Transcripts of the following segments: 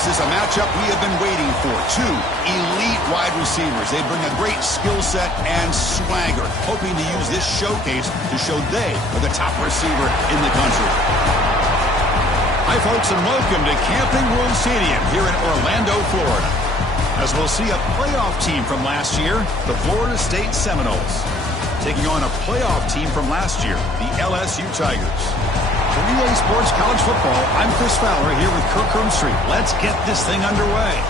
This is a matchup we have been waiting for. Two elite wide receivers. They bring a great skill set and swagger, hoping to use this showcase to show they are the top receiver in the country. Hi, folks, and welcome to Camping World Stadium here in Orlando, Florida. As we'll see a playoff team from last year, the Florida State Seminoles, taking on a playoff team from last year, the LSU Tigers. For Relay Sports College Football, I'm Chris Fowler here with Kirk Street. Let's get this thing underway.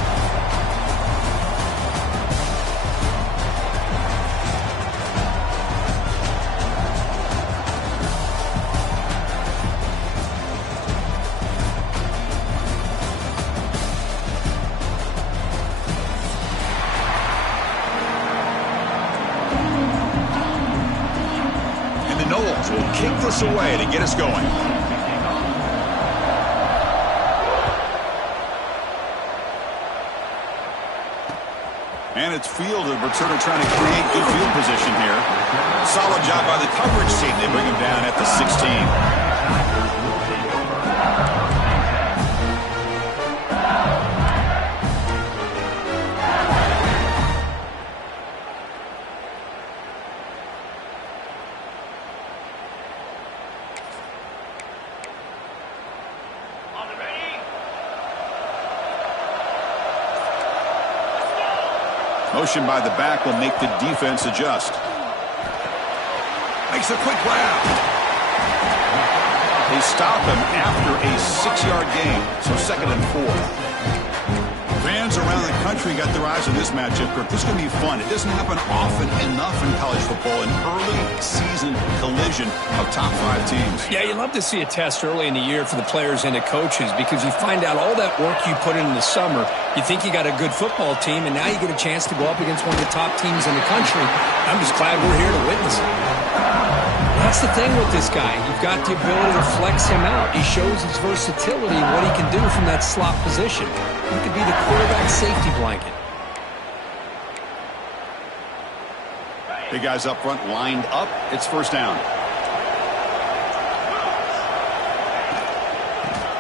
Knowles will kick this away to get us going. And it's fielded. Returner trying to create good field position here. Solid job by the coverage team. They bring him down at the 16. Motion by the back will make the defense adjust. Makes a quick grab. They stop him after a 6-yard gain, so 2nd and 4. Fans around the country got their eyes on this matchup, Kirk. This is going to be fun. It doesn't happen often enough in college football, an early season collision of top 5 teams. Yeah, you love to see a test early in the year for the players and the coaches because you find out all that work you put in the summer. You think you got a good football team, and now you get a chance to go up against one of the top teams in the country. I'm just glad we're here to witness it. That's the thing with this guy. You've got the ability to flex him out. He shows his versatility and what he can do from that slot position. He could be the quarterback safety blanket. Big guys up front lined up. It's first down.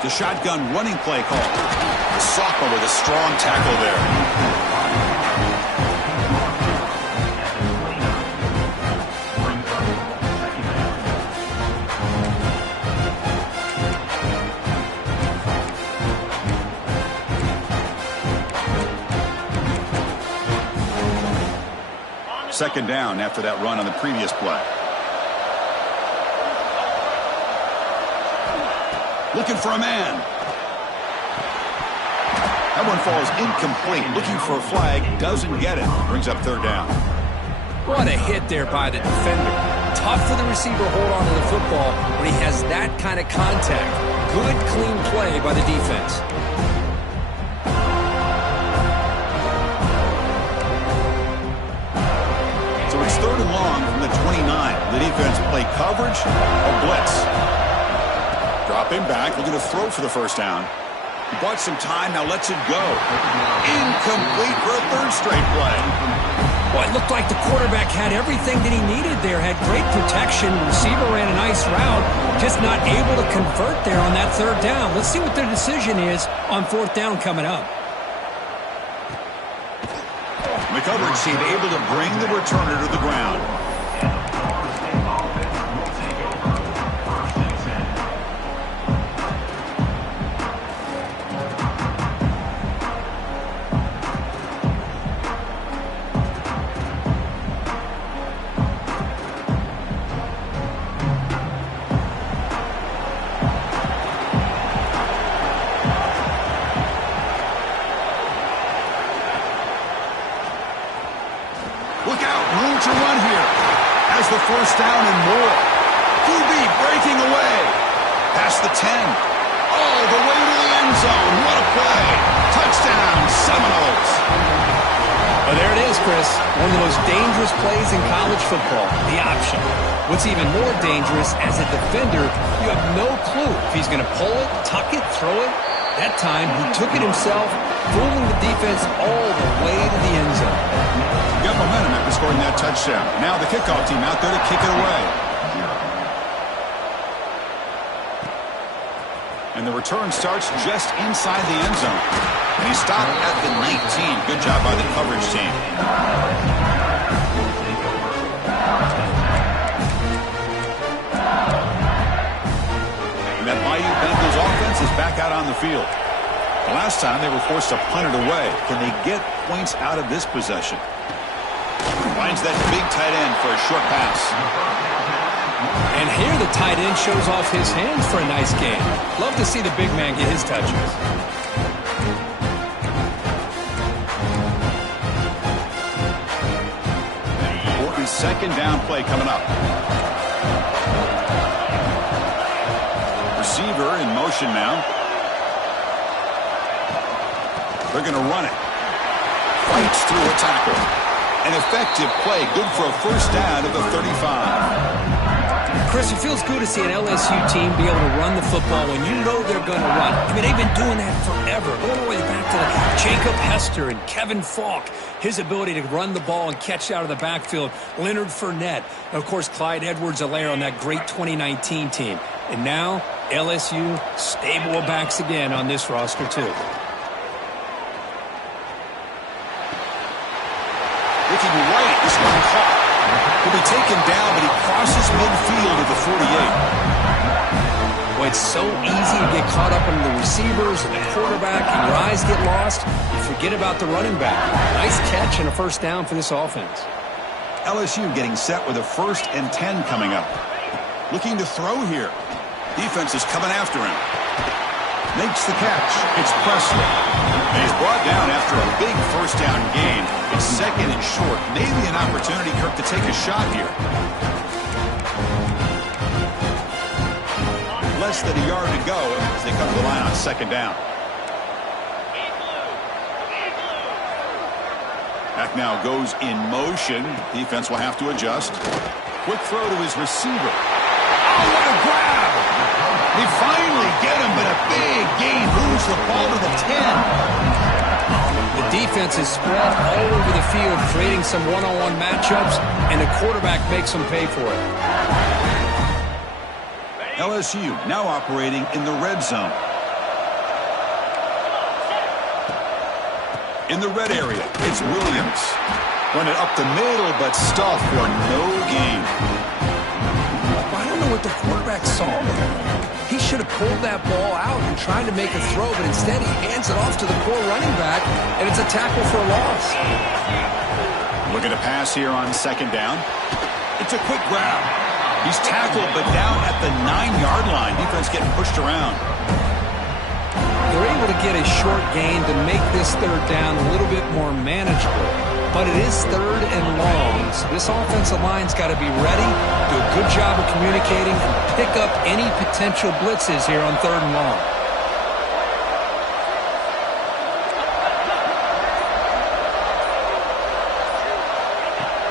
The shotgun running play call. The sophomore with a strong tackle there. Second down after that run on the previous play. Looking for a man. That one falls incomplete. Looking for a flag. Doesn't get it. Brings up third down. What a hit there by the defender. Tough for the receiver to hold on to the football when he has that kind of contact. Good, clean play by the defense. It's 3rd and long from the 29. The defense play coverage or blitz. Drop him back, looking to throw for the first down. He bought some time, now lets it go. Incomplete for a 3rd straight play. Well, it looked like the quarterback had everything that he needed there. Had great protection. Receiver ran a nice route. Just not able to convert there on that 3rd down. Let's see what their decision is on 4th down coming up. The coverage team able to bring the returner to the ground. Look out, room to run here. Has the first down and more. QB breaking away. Past the 10. All the way to the end zone. What a play. Touchdown, Seminoles. Well, there it is, Chris. One of the most dangerous plays in college football, the option. What's even more dangerous, as a defender, you have no clue if he's going to pull it, tuck it, throw it. That time, he took it himself, fooling the defense all the way to the end zone. Got momentum after scoring that touchdown. Now the kickoff team out there to kick it away. And the return starts just inside the end zone. And he stopped at the 19. Good job by the coverage team. And that Bayou Bengals offense is back out on the field. The last time they were forced to punt it away. Can they get points out of this possession? Finds that big tight end for a short pass. And here the tight end shows off his hands for a nice game. Love to see the big man get his touches. Important second down play coming up. Receiver in motion now. They're going to run it. Fights through a tackle. An effective play. Good for a first down at the 35. Chris, it feels good to see an LSU team be able to run the football when you know they're going to run. I mean, they've been doing that forever. Going all the way back to Jacob Hester and Kevin Falk. His ability to run the ball and catch out of the backfield. Leonard Fournette. And, of course, Clyde Edwards-Helaire on that great 2019 team. And now, LSU, stable of backs again on this roster, too. Looking right, this one caught. He'll be taken down, but he crosses midfield at the 48. Boy, it's so easy to get caught up in the receivers and the quarterback, and your eyes get lost. You forget about the running back. Nice catch and a first down for this offense. LSU getting set with a 1st and 10 coming up. Looking to throw here. Defense is coming after him. Makes the catch. It's Presley. And he's brought down after a big first down gain. It's second and short. Maybe an opportunity, Kirk, to take a shot here. Less than a yard to go as they come to the line on second down. Back now goes in motion. Defense will have to adjust. Quick throw to his receiver. Oh, what a grab! They finally get him, but a big gain moves the ball to the 10. The defense is spread all over the field, creating some one-on-one matchups, and the quarterback makes them pay for it. LSU now operating in the red zone. In the red area, it's Williams. Run it up the middle, but stuffed for no gain. I don't know what the quarterback saw there. He should have pulled that ball out and tried to make a throw, but instead he hands it off to the poor running back, and it's a tackle for a loss. Look at a pass here on second down. It's a quick grab. He's tackled, but down at the 9-yard line. Defense getting pushed around. They're able to get a short gain to make this third down a little bit more manageable. But it is third and long, so this offensive line's got to be ready, do a good job of communicating, and pick up any potential blitzes here on third and long.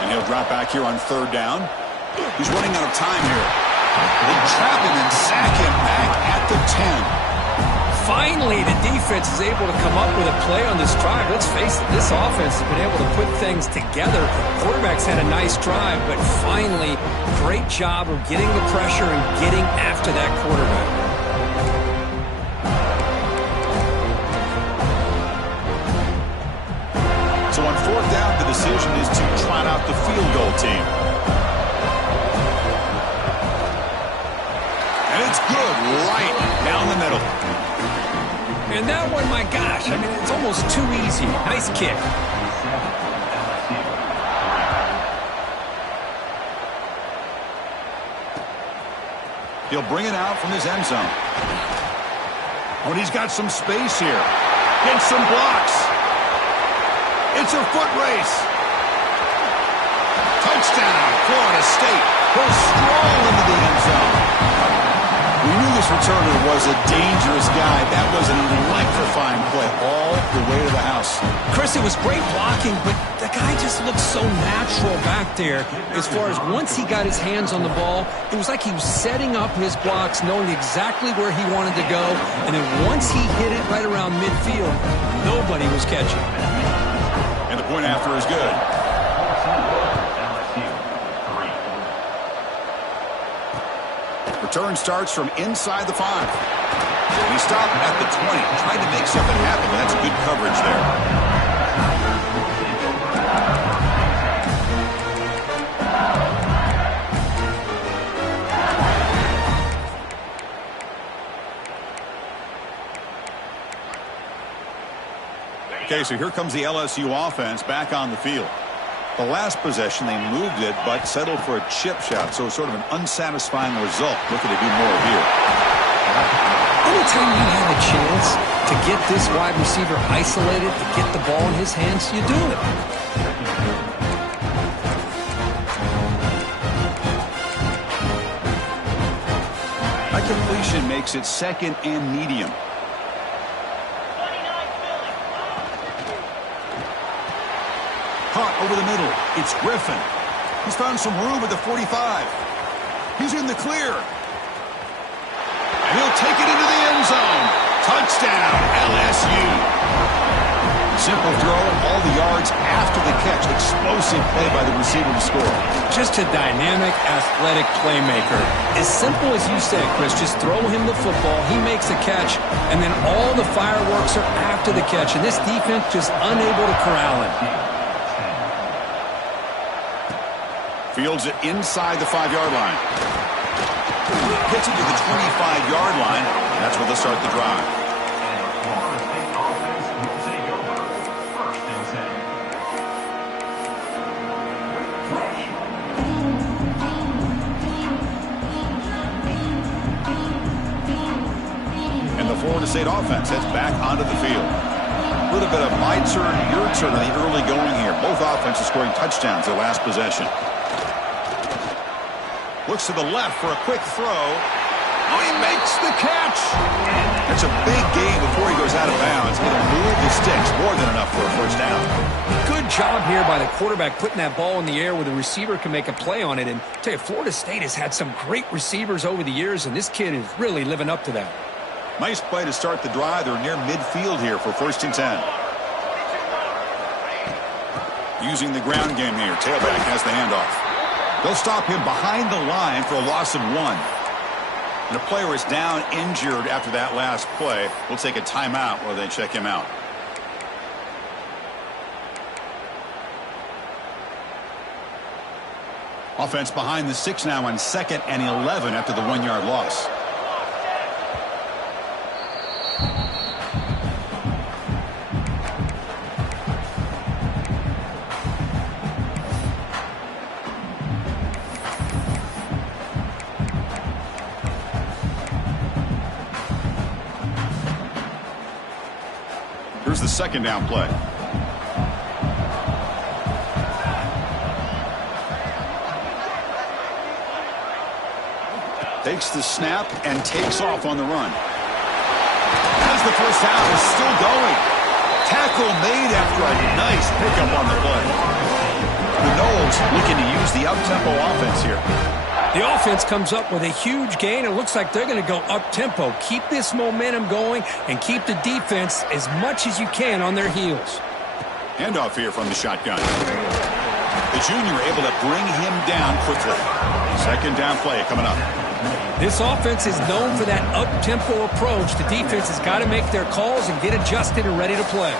And he'll drop back here on third down. He's running out of time here. They trap him and sack him back at the 10. Finally, the defense is able to come up with a play on this drive. Let's face it, this offense has been able to put things together. Quarterback's had a nice drive, but finally, great job of getting the pressure and getting after that quarterback. So on fourth down, the decision is to trot out the field goal team. And it's good, right down the middle. And that one, my gosh, I mean, it's almost too easy. Nice kick. He'll bring it out from his end zone. Oh, and he's got some space here. Gets some blocks. It's a foot race. Touchdown, Florida State. Goes strong into the end zone. We knew this returner was a dangerous guy. That was an electrifying play all the way to the house. Chris, it was great blocking, but the guy just looked so natural back there. As far as once he got his hands on the ball, it was like he was setting up his blocks, knowing exactly where he wanted to go. And then once he hit it right around midfield, nobody was catching. And the point after is good. Return starts from inside the 5. He stopped at the 20, trying to make something happen, but that's good coverage there. Okay, so here comes the LSU offense back on the field. The last possession, they moved it, but settled for a chip shot, so sort of an unsatisfying result. Looking to do more here. Anytime you have a chance to get this wide receiver isolated, to get the ball in his hands, you do it. A completion makes it second and medium. Caught over the middle. It's Griffin. He's found some room at the 45. He's in the clear. And he'll take it into the end zone. Touchdown, LSU. Simple throw, all the yards after the catch. Explosive play by the receiver to score. Just a dynamic, athletic playmaker. As simple as you said, Chris, just throw him the football, he makes a catch, and then all the fireworks are after the catch. And this defense just unable to corral him. Fields it inside the 5-yard line. Gets it to the 25-yard line. That's where they'll start the drive. And the Florida State offense heads back onto the field. A little bit of my turn, your turn in the early going here. Both offenses scoring touchdowns their last possession. Looks to the left for a quick throw. Oh, he makes the catch. That's a big gain before he goes out of bounds. It'll move the sticks more than enough for a first down. Good job here by the quarterback putting that ball in the air where the receiver can make a play on it. And I tell you, Florida State has had some great receivers over the years, and this kid is really living up to that. Nice play to start the drive. They're near midfield here for 1st and 10. Using the ground game here. Tailback has the handoff. They'll stop him behind the line for a loss of 1. And the player is down injured after that last play. We'll take a timeout while they check him out. Offense behind the 6 now on 2nd and 11 after the 1-yard loss. Here's the 2nd down play. Takes the snap and takes off on the run. As the first down is still going. Tackle made after a nice pickup on the play. The Noles looking to use the up-tempo offense here. The offense comes up with a huge gain. It looks like they're going to go up-tempo. Keep this momentum going and keep the defense as much as you can on their heels. Handoff here from the shotgun. The junior able to bring him down quickly. 2nd down play coming up. This offense is known for that up-tempo approach. The defense has got to make their calls and get adjusted and ready to play.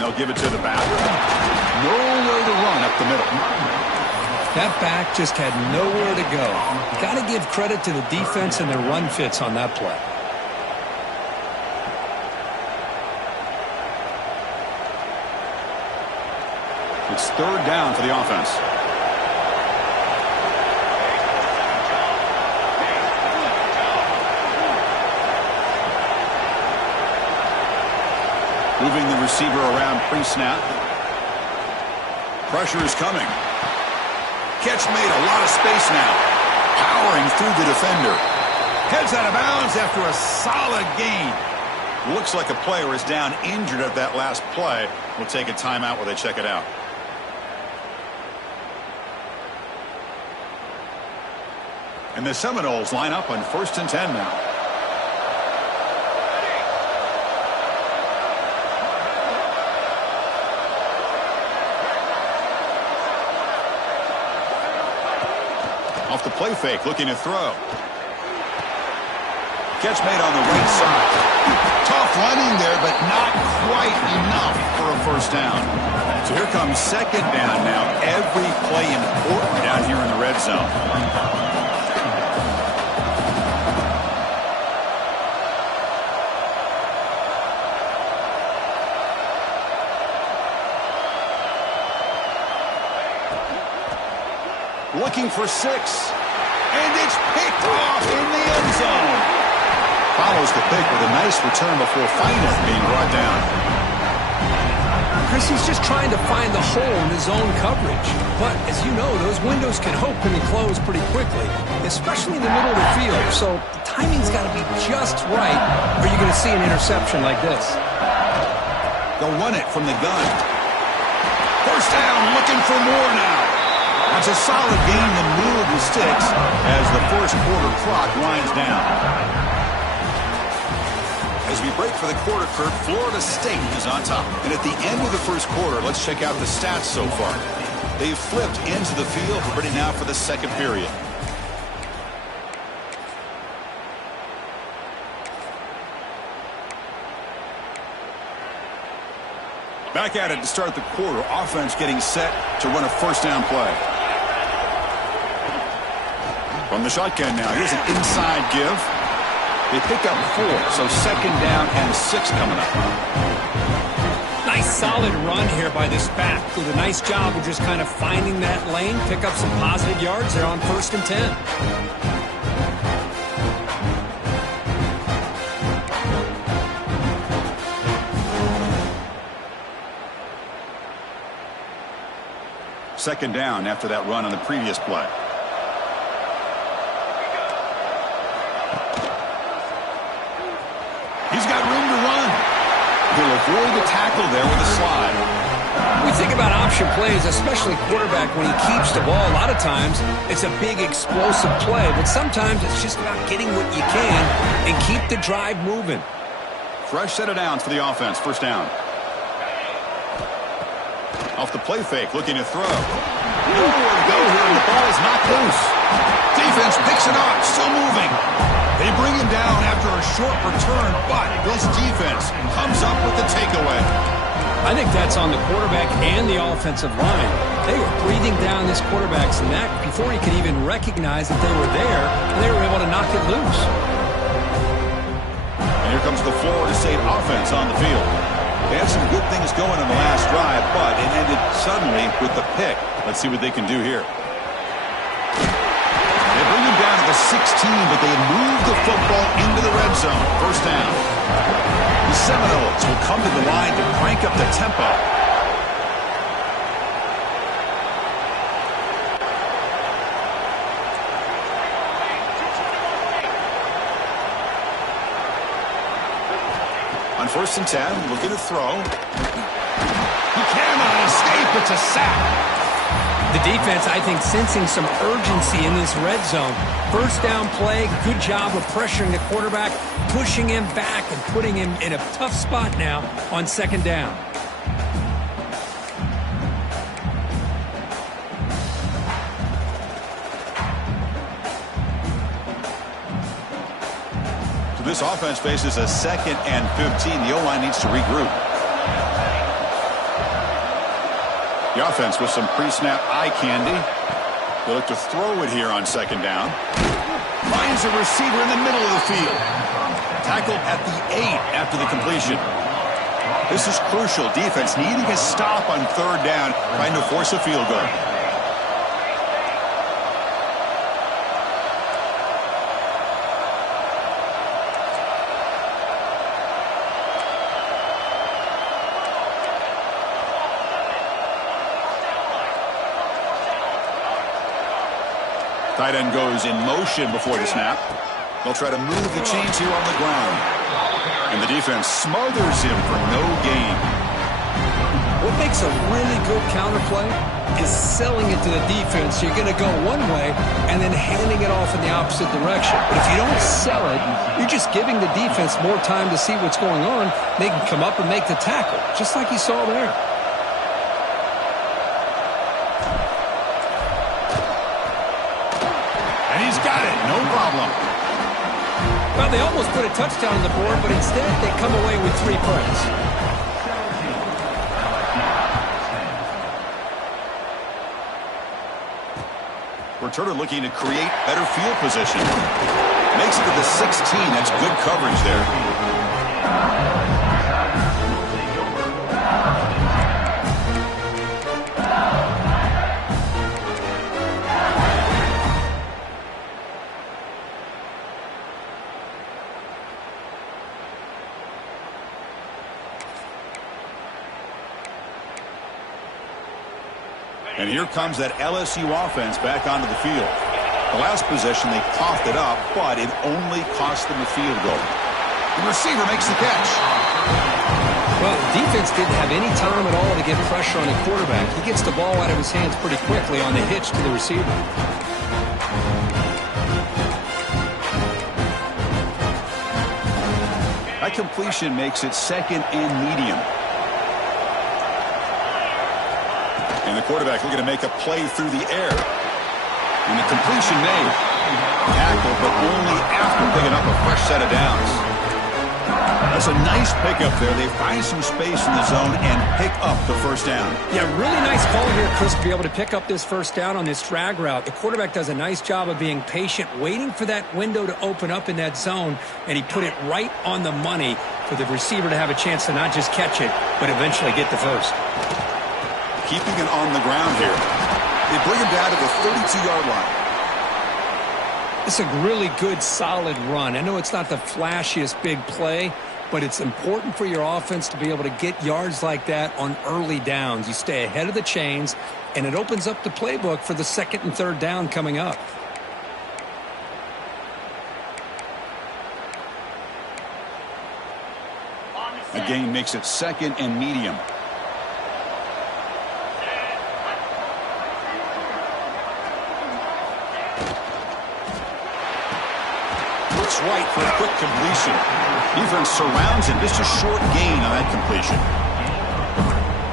They'll give it to the back. Nowhere to run up the middle. That back just had nowhere to go. Got to give credit to the defense and their run fits on that play. It's 3rd down for the offense. Moving the receiver around pre-snap. Pressure is coming. Catch made, a lot of space now. Powering through the defender. Heads out of bounds after a solid gain. Looks like a player is down injured at that last play. We'll take a timeout while they check it out. And the Seminoles line up on 1st and 10 now. Off the play fake, looking to throw. Catch made on the right side. Tough running there, but not quite enough for a first down. So here comes second down now. Every play important down here in the red zone. Looking for 6. And it's picked off in the end zone. Follows the pick with a nice return before finally being brought down. Chris, he's just trying to find the hole in his own coverage. But as you know, those windows can open and close pretty quickly, especially in the middle of the field. So the timing's got to be just right, or you're going to see an interception like this. They'll run it from the gun. First down, looking for more now. That's a solid gain in the middle of the sticks as the first quarter clock winds down. As we break for the quarter, Kurt, Florida State is on top. And at the end of the first quarter, let's check out the stats so far. They've flipped into the field, ready now for the second period. Back at it to start the quarter. Offense getting set to run a first down play. From the shotgun now, here's an inside give. They pick up 4, so second down and 6 coming up. Nice solid run here by this back. Did a nice job of just kind of finding that lane, pick up some positive yards there on 1st and 10. Second down after that run on the previous play. He's got room to run. He'll avoid the tackle there with a slide. We think about option plays, especially quarterback, when he keeps the ball. A lot of times, it's a big explosive play, but sometimes it's just about getting what you can and keep the drive moving. Fresh set of downs for the offense. First down. Off the play fake, looking to throw. Nowhere to go here, and the ball is knocked loose. Defense picks it up, still moving. They bring him down after a short return, but this defense comes up with the takeaway. I think that's on the quarterback and the offensive line. They were breathing down this quarterback's neck before he could even recognize that they were there, and they were able to knock it loose. And here comes the Florida State offense on the field. They had some good things going in the last drive, but it ended suddenly with the pick. Let's see what they can do here. They bring him down to the 16, but they move the football into the red zone. First down. The Seminoles will come to the line to crank up the tempo. On 1st and 10, looking to throw. He cannot escape. It's a sack. The defense, I think, sensing some urgency in this red zone. First down play, good job of pressuring the quarterback, pushing him back and putting him in a tough spot now on second down. So this offense faces a 2nd and 15. The O-line needs to regroup. The offense with some pre-snap eye candy. They look to throw it here on second down. Finds a receiver in the middle of the field. Tackled at the 8 after the completion. This is crucial. Defense needing a stop on 3rd down, trying to force a field goal. Tight end goes in motion before the snap. They'll try to move the chains here on the ground. And the defense smothers him for no gain. What makes a really good counterplay is selling it to the defense. So you're going to go one way and then handing it off in the opposite direction. But if you don't sell it, you're just giving the defense more time to see what's going on. They can come up and make the tackle, just like you saw there. got it. No problem. Well, they almost put a touchdown on the board, but instead they come away with 3 points. Returner looking to create better field position. Makes it to the 16. That's good coverage there. And here comes that LSU offense back onto the field. The last possession, they coughed it up, but it only cost them a field goal. The receiver makes the catch. Well, the defense didn't have any time at all to get pressure on the quarterback. He gets the ball out of his hands pretty quickly on the hitch to the receiver. That completion makes it 2nd and medium. And the quarterback looking to make a play through the air. And the completion made. Tackle, but only after picking up a fresh set of downs. That's a nice pickup there. They find some space in the zone and pick up the first down. Yeah, really nice call here, Chris, to be able to pick up this first down on this drag route. The quarterback does a nice job of being patient, waiting for that window to open up in that zone, and he put it right on the money for the receiver to have a chance to not just catch it, but eventually get the first. Keeping it on the ground here. They bring him down to the 32-yard line. It's a really good, solid run. I know it's not the flashiest big play, but it's important for your offense to be able to get yards like that on early downs. You stay ahead of the chains, and it opens up the playbook for the 2nd and 3rd down coming up. The gain makes it 2nd and medium. Right for a quick completion. Defense surrounds him. Just a short gain on that completion.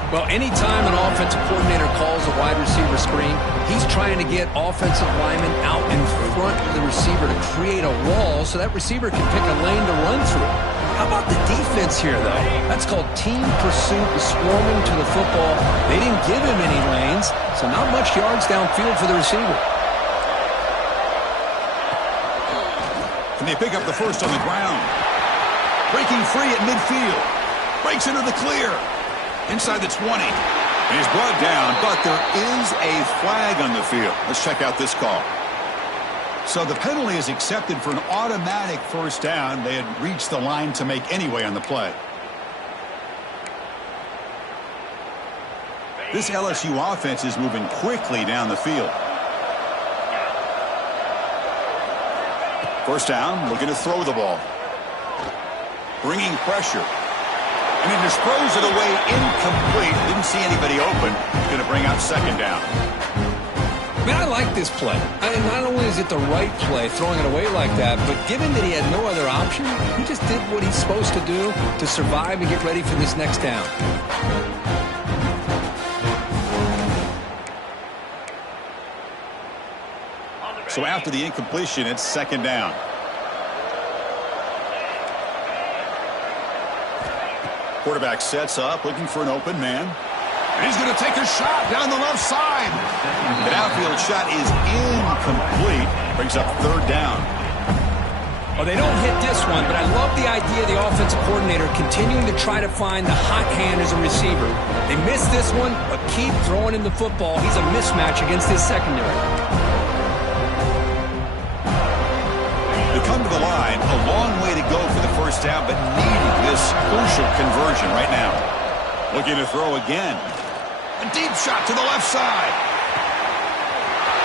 Well, anytime an offensive coordinator calls a wide receiver screen, he's trying to get offensive linemen out in front of the receiver to create a wall so that receiver can pick a lane to run through. How about the defense here, though? That's called team pursuit, swarming to the football. They didn't give him any lanes, so not much yards downfield for the receiver. And they pick up the first on the ground. Breaking free at midfield. Breaks into the clear. Inside the 20. And he's brought down, but there is a flag on the field. Let's check out this call. So the penalty is accepted for an automatic first down. They had reached the line to make anyway on the play. This LSU offense is moving quickly down the field. First down, looking to throw the ball. Bringing pressure. And he just throws it away incomplete. Didn't see anybody open. He's going to bring out 2nd down. Man, I like this play. Not only is it the right play, throwing it away like that, but given that he had no other option, he just did what he's supposed to do to survive and get ready for this next down. So after the incompletion, it's 2nd down. Quarterback sets up, looking for an open man. And he's going to take a shot down the left side. The outfield shot is incomplete. Brings up 3rd down. Well, they don't hit this one, but I love the idea of the offensive coordinator continuing to try to find the hot hand as a receiver. They missed this one, but keep throwing him the football. He's a mismatch against his secondary. They come to the line, a long way to go for the first down, but needing this crucial conversion right now. Looking to throw again. A deep shot to the left side.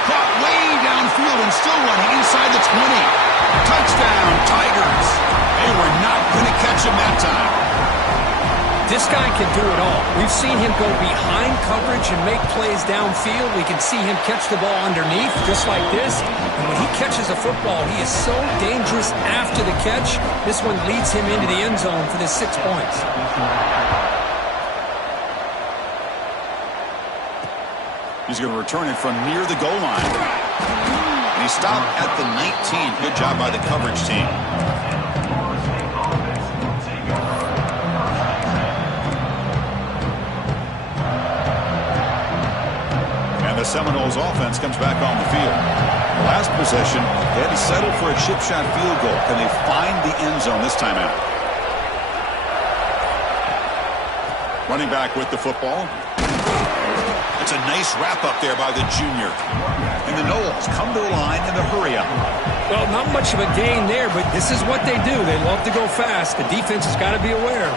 Caught way downfield and still running inside the 20. Touchdown, Tigers. They were not going to catch him that time. This guy can do it all. We've seen him go behind coverage and make plays downfield. We can see him catch the ball underneath, just like this. And when he catches a football, he is so dangerous after the catch. This one leads him into the end zone for the 6 points. He's going to return it from near the goal line. And he stop at the 19. Good job by the coverage team. And the Seminoles offense comes back on the field. The last possession, they had to settle for a chip shot field goal. Can they find the end zone this time out? Running back with the football. It's a nice wrap up there by the junior. And the Noles come to the line in the hurry up. Well, not much of a gain there, but this is what they do. They love to go fast. The defense has got to be aware.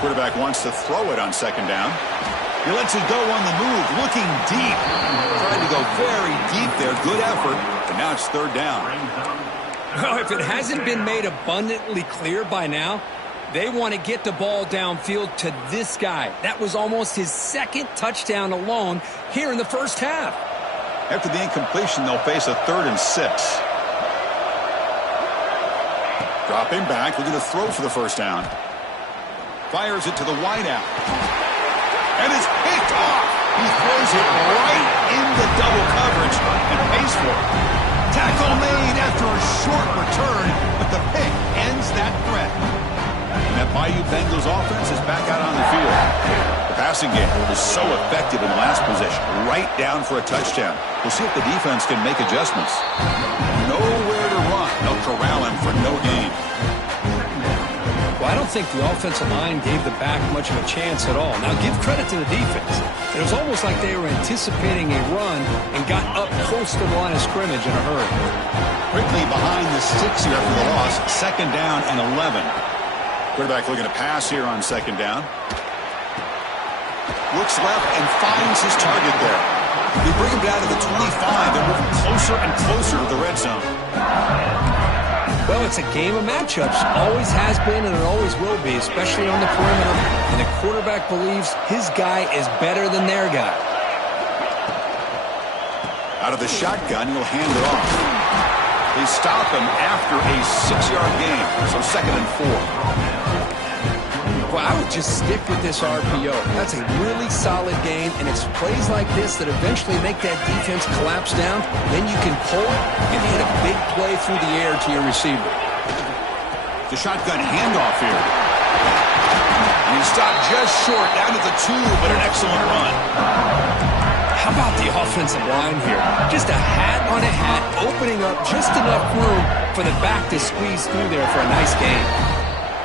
Quarterback wants to throw it on second down. He lets it go on the move, looking deep. Trying to go very deep there. Good effort. And now it's third down. Well, if it hasn't been made abundantly clear by now, they want to get the ball downfield to this guy. That was almost his second touchdown alone here in the first half. After the incompletion, they'll face a 3rd and 6. Dropping back, looking to throw for the first down. Fires it to the wideout. And it's picked off. He throws it right into double coverage and pays for it. Tackle made after a short return, but the pick ends that threat. And that Bayou Bengals offense is back out on the field. The passing game was so effective in the last possession, right down for a touchdown. We'll see if the defense can make adjustments. Nowhere to run. They'll corral him for no gain. Well, I don't think the offensive line gave the back much of a chance at all. Now, give credit to the defense. It was almost like they were anticipating a run and got up close to the line of scrimmage in a hurry. Quickly behind the sticks here for the loss. Second down and 11. Quarterback looking to pass here on second down. Looks left and finds his target there. They bring him down to the 25. They're moving closer and closer to the red zone. Well, it's a game of matchups. Always has been and it always will be, especially on the perimeter. And the quarterback believes his guy is better than their guy. Out of the shotgun, he'll hand it off. They stop him after a 6-yard gain, so 2nd and 4. Well, I would just stick with this RPO. That's a really solid game, and it's plays like this that eventually make that defense collapse down. Then you can pull it and hit a big play through the air to your receiver. The shotgun handoff here. And he stopped just short, down to the 2, but an excellent run. How about the offensive line here? Just a hat on a hat, opening up just enough room for the back to squeeze through there for a nice gain.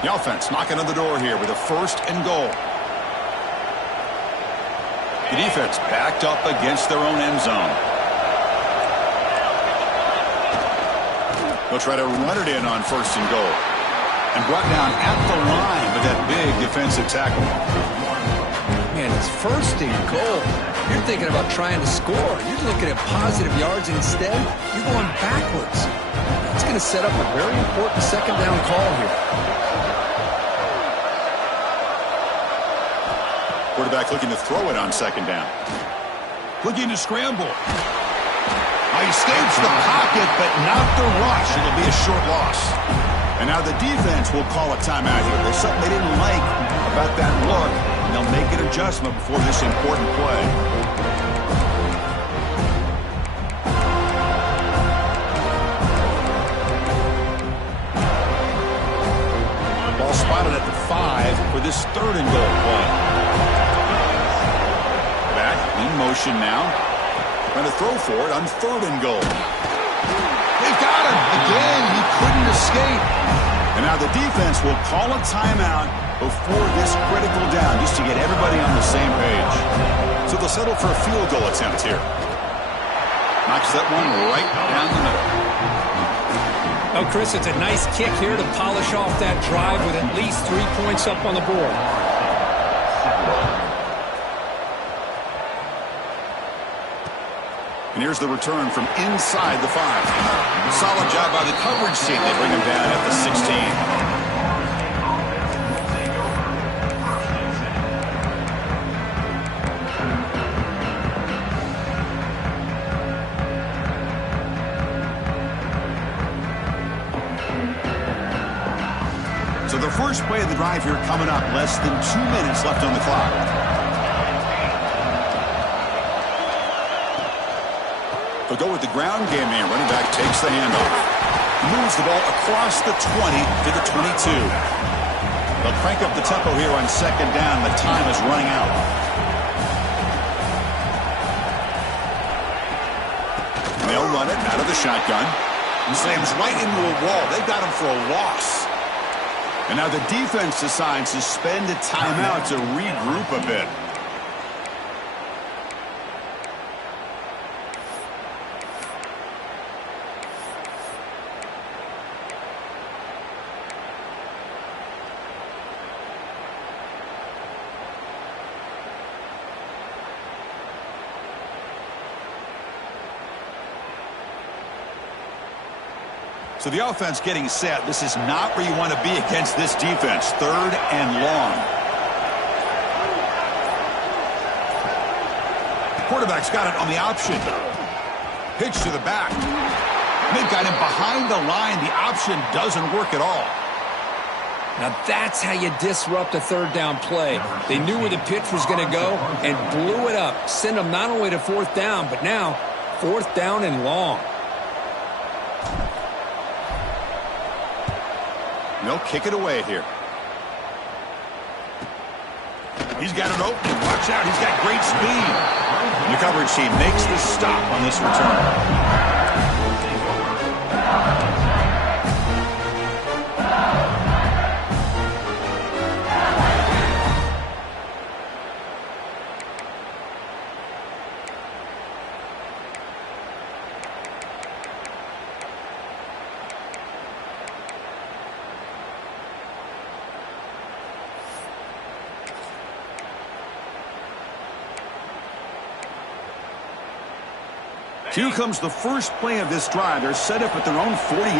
The offense knocking on the door here with a 1st and goal. The defense backed up against their own end zone. They'll try to run it in on 1st and goal. And brought down at the line with that big defensive tackle. Man, it's 1st and goal. You're thinking about trying to score. You're looking at positive yards, and instead, you're going backwards. That's going to set up a very important 2nd down call here. Quarterback looking to throw it on 2nd down. Looking to scramble. He escapes the pocket, but not the rush. It'll be a short loss. And now the defense will call a timeout here. There's something they didn't like about that look, and they'll make an adjustment before this important play. Ball spotted at the 5 for this 3rd and goal play. Back in motion now. Trying to throw for it on 3rd and goal. They've got him. Again, he couldn't escape. And now the defense will call a timeout before this critical down, just to get everybody on the same page. So they'll settle for a field goal attempt here. Knocks that one right down the middle. Oh, Chris, it's a nice kick here to polish off that drive with at least 3 points up on the board. And here's the return from inside the 5. Solid job by the coverage team. They bring him down at the 16. So the first play of the drive here coming up. Less than 2 minutes left on the clock. They'll go with the ground game here. Running back takes the handoff. Moves the ball across the 20 to the 22. They'll crank up the tempo here on second down. The time is running out. They'll run it out of the shotgun. And slams right into a wall. They've got him for a loss. And now the defense decides to spend a timeout to regroup a bit. So the offense getting set. This is not where you want to be against this defense. Third and long. Quarterback's got it on the option. Pitch to the back. They've got him behind the line. The option doesn't work at all. Now that's how you disrupt a third down play. They knew where the pitch was going to go and blew it up. Send them not only to fourth down, but now fourth down and long. They'll kick it away here. He's got it open. Watch out. He's got great speed. The coverage team makes the stop on this return. Here comes the first play of this drive. They're set up at their own 48.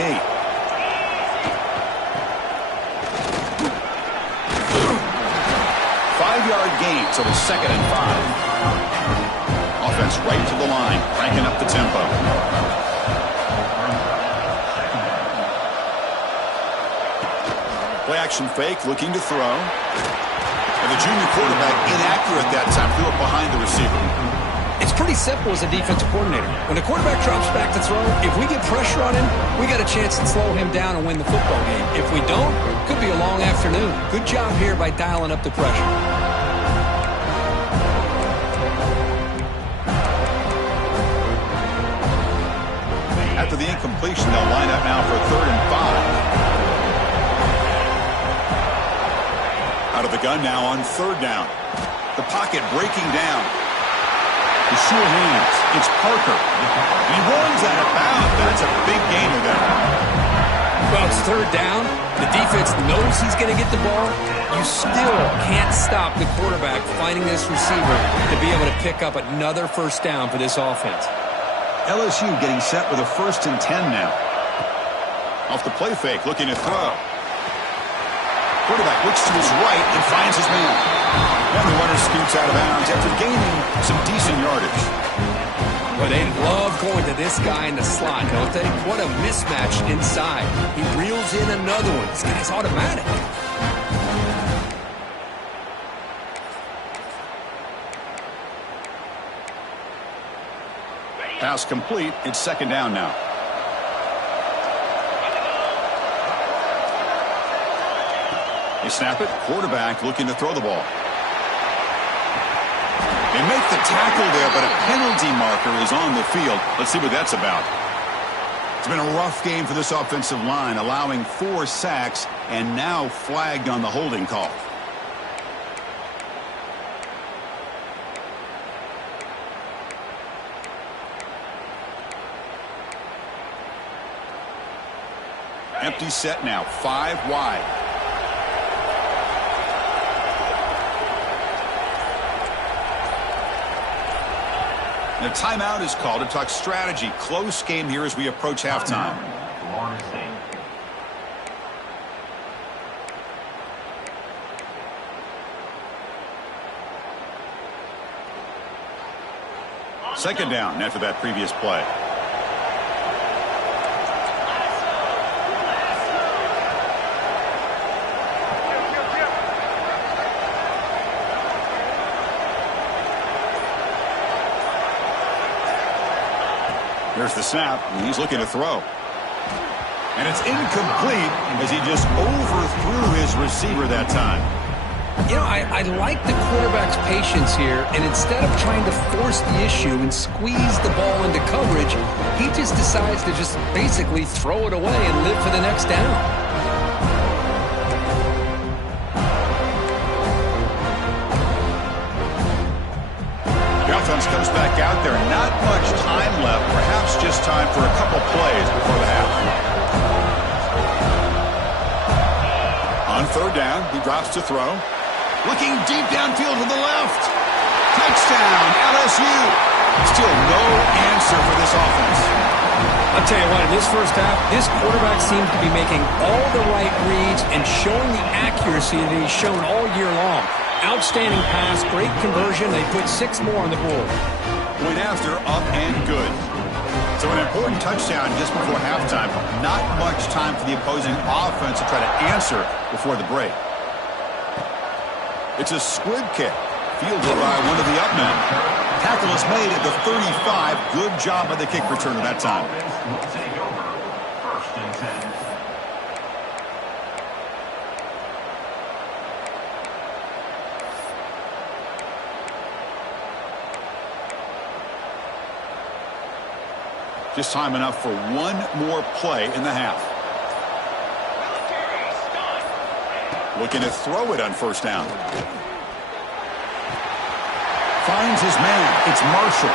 5-yard gain, so it's 2nd and 5. Offense right to the line, cranking up the tempo. Play action fake, looking to throw. And the junior quarterback inaccurate that time, threw it behind the receiver. It's pretty simple as a defensive coordinator. When the quarterback drops back to throw, if we get pressure on him, we got a chance to slow him down and win the football game. If we don't, it could be a long afternoon. Good job here by dialing up the pressure. After the incompletion, they'll line up now for 3rd and 5. Out of the gun now on 3rd down. The pocket breaking down. The sure hands. It's Parker. He runs out of bounds. That's a big gainer there. Well, it's 3rd down. The defense knows he's going to get the ball. You still can't stop the quarterback finding this receiver to be able to pick up another first down for this offense. LSU getting set with a 1st and 10 now. Off the play fake, looking to throw. Quarterback looks to his right and finds his man. And the runner scoots out of bounds after gaining some decent yardage. Well, they love going to this guy in the slot, don't they? What a mismatch inside. He reels in another one. This guy's automatic. Pass complete. It's 2nd down now. They snap it. Quarterback looking to throw the ball. They make the tackle there, but a penalty marker is on the field. Let's see what that's about. It's been a rough game for this offensive line, allowing 4 sacks and now flagged on the holding call. Empty set now, 5 wide. And a timeout is called to talk strategy. Close game here as we approach halftime. Second down after that previous play. Here's the snap. He's looking to throw. And it's incomplete as he just overthrew his receiver that time. You know, I like the quarterback's patience here, and instead of trying to force the issue and squeeze the ball into coverage, he just decides to just basically throw it away and live for the next down. The offense comes back out there. Not much time left, perhaps just time for a couple plays before the half. On third down, he drops to throw. Looking deep downfield to the left. Touchdown, LSU. Still no answer for this offense. I'll tell you what, in this first half, this quarterback seems to be making all the right reads and showing the accuracy that he's shown all year long. Outstanding pass, great conversion. They put 6 more on the board. Point after, up and good. So an important touchdown just before halftime. Not much time for the opposing offense to try to answer before the break. It's a squib kick, fielded by one of the up men. Tackle is made at the 35. Good job by the kick returner that time. Just time enough for one more play in the half. Looking to throw it on first down. Finds his man. It's Marshall.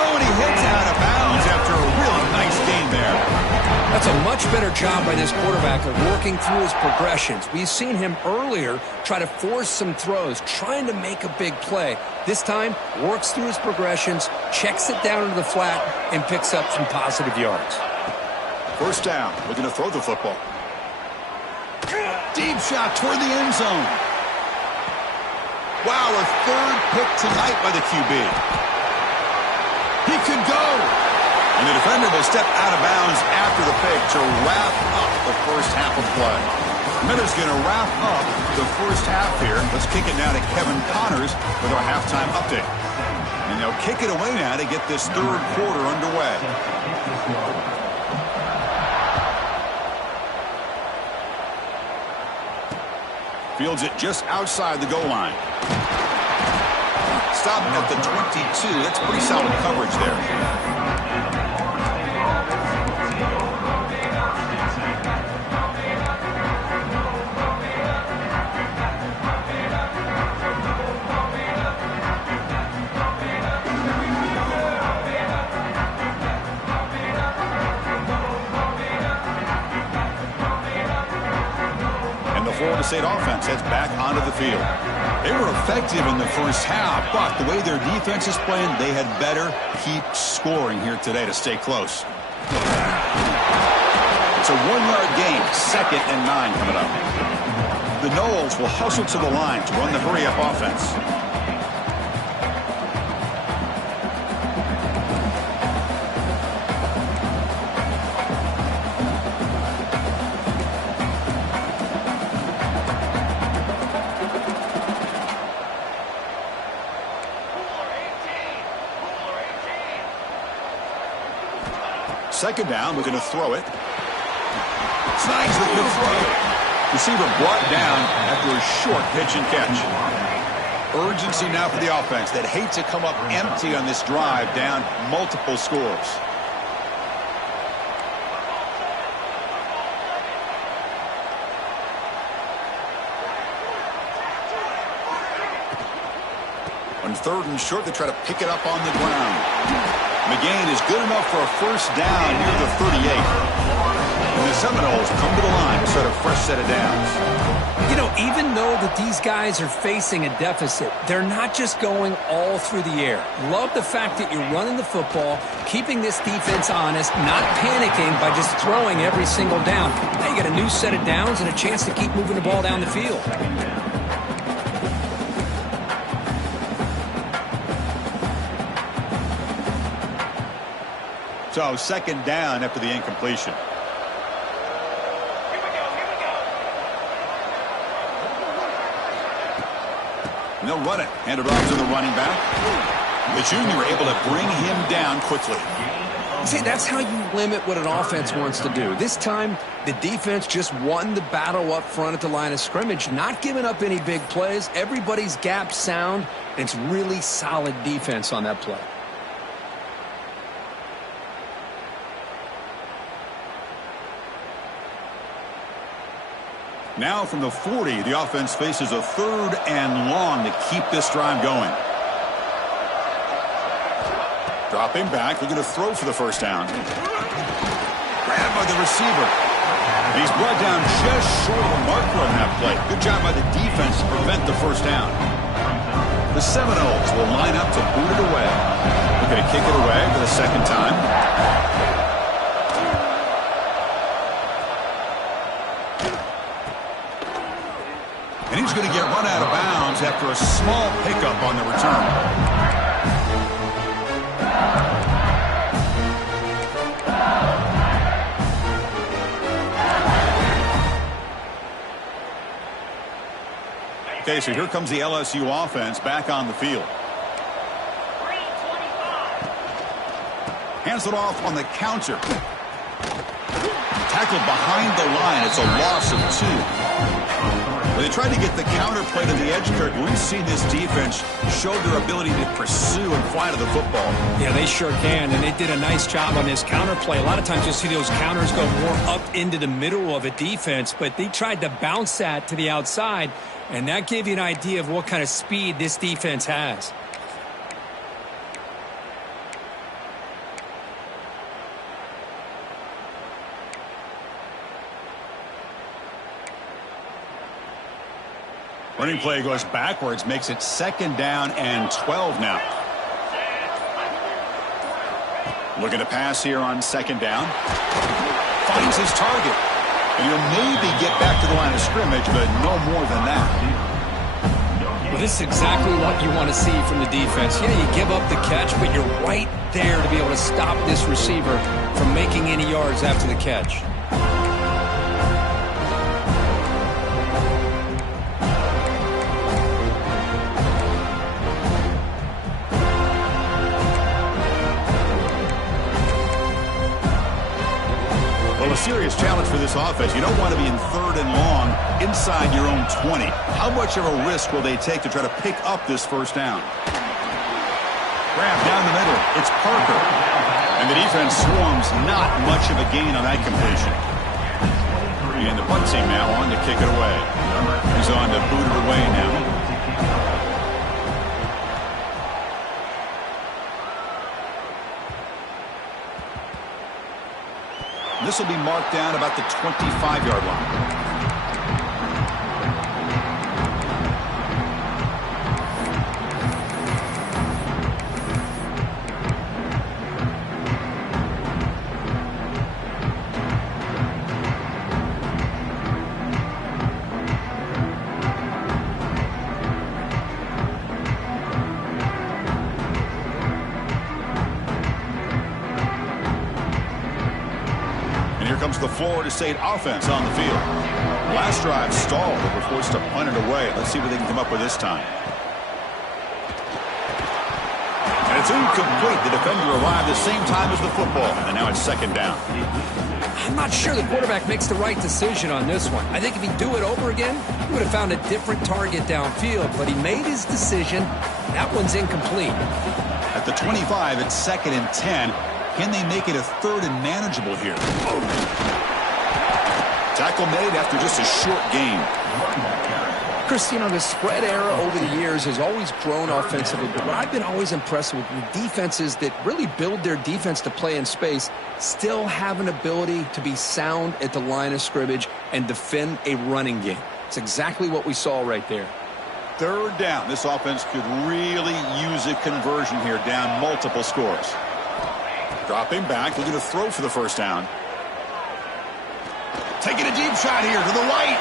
Oh, and he hits out of bounds after a really nice gain there. That's a much better job by this quarterback of working through his progressions. We've seen him earlier try to force some throws, trying to make a big play. This time, works through his progressions, checks it down into the flat, and picks up some positive yards. First down. Looking to throw the football. Deep shot toward the end zone. Wow, a third pick tonight by the QB. He could go. And the defender will step out of bounds after the pick to wrap up the first half of play. Miller's going to wrap up the first half here. Let's kick it now to Kevin Connors with our halftime update. And they'll kick it away now to get this third quarter underway. Fields it just outside the goal line. Stopped at the 22. That's pretty solid coverage there. Florida State offense heads back onto the field. They were effective in the first half, but the way their defense is playing, they had better keep scoring here today to stay close. It's a 1-yard gain, 2nd and 9 coming up. The Noles will hustle to the line to run the hurry-up offense. Second down, looking to throw it. Snags the good throw. Receiver brought down after a short pitch and catch. Urgency now for the offense that hate to come up empty on this drive, down multiple scores. On 3rd and short, they try to pick it up on the ground. McGain is good enough for a first down near the 38. And the Seminoles come to the line to start a fresh set of downs. You know, even though that these guys are facing a deficit, they're not just going all through the air. Love the fact that you're running the football, keeping this defense honest, not panicking by just throwing every single down. Now you get a new set of downs and a chance to keep moving the ball down the field. So 2nd down after the incompletion. And they'll run it. Hand it off to the running back. The junior able to bring him down quickly. See, that's how you limit what an offense wants to do. This time, the defense just won the battle up front at the line of scrimmage, not giving up any big plays. Everybody's gap sound, and it's really solid defense on that play. Now from the 40, the offense faces a 3rd and long to keep this drive going. Dropping back, looking to throw for the first down. Grabbed by the receiver. He's brought down just short of the marker on that play. Good job by the defense to prevent the first down. The Seminoles will line up to boot it away. Looking to kick it away for the second time. And he's going to get run out of bounds after a small pickup on the return. Okay, so here comes the LSU offense back on the field. Hands it off on the counter. Tackled behind the line. It's a loss of 2. When they tried to get the counter play to the edge, Kirk, we've seen this defense show their ability to pursue and fly to the football. Yeah, they sure can, and they did a nice job on this counter play. A lot of times you'll see those counters go more up into the middle of a defense, but they tried to bounce that to the outside, and that gave you an idea of what kind of speed this defense has. Running play goes backwards, makes it 2nd down and 12 now. Looking to pass here on 2nd down. Finds his target. And he'll maybe get back to the line of scrimmage, but no more than that. Well, this is exactly what you want to see from the defense. Yeah, you give up the catch, but you're right there to be able to stop this receiver from making any yards after the catch. Well, a serious challenge for this offense. You don't want to be in 3rd and long inside your own 20. How much of a risk will they take to try to pick up this first down? Grab down the middle. It's Parker. And the defense swarms. Not much of a gain on that completion. And the punt team now on to kick it away. He's on to boot it away now. This will be marked down about the 25-yard line. Comes the Florida State offense on the field. Last drive stalled, but we're forced to punt it away. Let's see what they can come up with this time. And it's incomplete. The defender arrived the same time as the football, and now it's 2nd down. I'm not sure the quarterback makes the right decision on this one. I think if he'd do it over again, he would have found a different target downfield, but he made his decision. That one's incomplete. At the 25, it's 2nd and 10. Can they make it a 3rd and manageable here? Tackle made after just a short gain. Chris, you know, the spread era over the years has always grown offensively, but what I've been always impressed with defenses that really build their defense to play in space still have an ability to be sound at the line of scrimmage and defend a running game. It's exactly what we saw right there. 3rd down. This offense could really use a conversion here, down multiple scores. Dropping back, looking to throw for the first down. Taking a deep shot here to the right.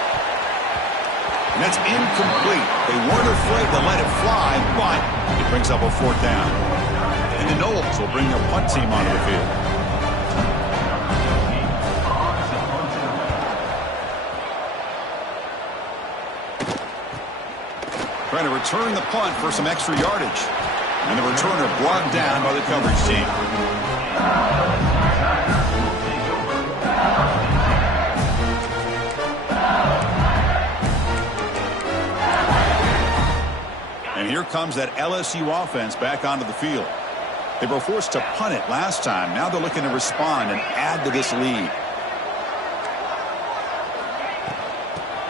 And that's incomplete. They weren't afraid to let it fly, but it brings up a 4th down. And the Noles will bring their punt team onto the field. Trying to return the punt for some extra yardage. And the returner brought down by the coverage team. comes that LSU offense back onto the field. They were forced to punt it last time. Now they're looking to respond and add to this lead.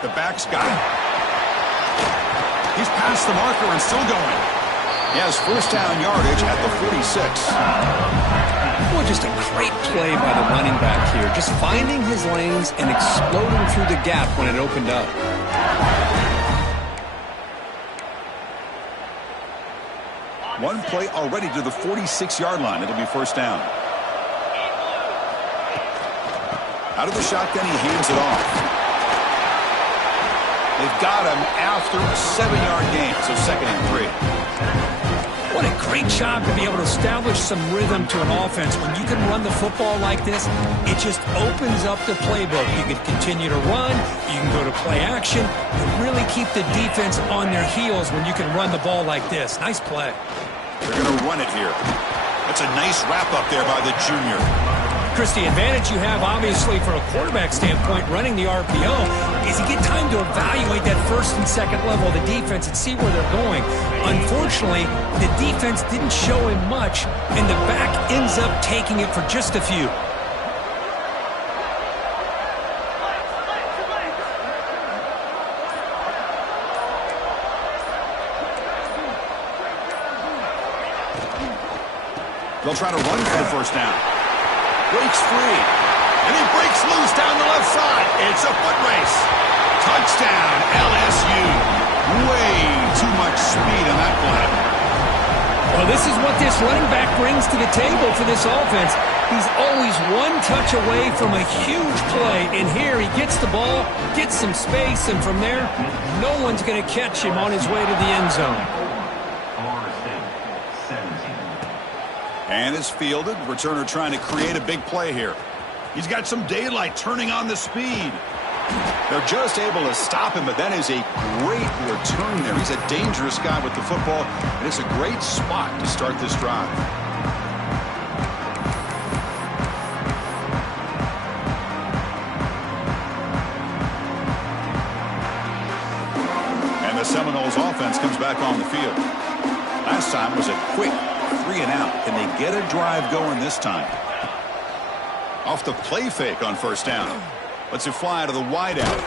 The back's got it. He's past the marker and still going. He has first down yardage at the 46. Boy, just a great play by the running back here. Just finding his lanes and exploding through the gap when it opened up. One play already to the 46-yard line. It'll be first down. Out of the shotgun, he hands it off. They've got him after a 7-yard gain, so 2nd and 3. What a great job to be able to establish some rhythm to an offense. When you can run the football like this, it just opens up the playbook. You can continue to run, you can go to play action, and really keep the defense on their heels when you can run the ball like this. Nice play. They're going to run it here. That's a nice wrap-up there by the junior. Chris, the advantage you have, obviously, from a quarterback standpoint, running the RPO, is you get time to evaluate that first and second level of the defense and see where they're going. Unfortunately, the defense didn't show him much, and the back ends up taking it for just a few. They'll try to run for the first down. Breaks free. And he breaks loose down the left side. It's a foot race. Touchdown, LSU. Way too much speed on that play. Well, this is what this running back brings to the table for this offense. He's always one touch away from a huge play. And here he gets the ball, gets some space, and from there, no one's going to catch him on his way to the end zone. And it's fielded. Returner trying to create a big play here. He's got some daylight turning on the speed. They're just able to stop him, but that is a great return there. He's a dangerous guy with the football, and it's a great spot to start this drive. And the Seminoles offense comes back on the field. Last time was a quick 3 and out. Can they get a drive going this time? Off the play fake on first down. Lets it fly out of the wide out.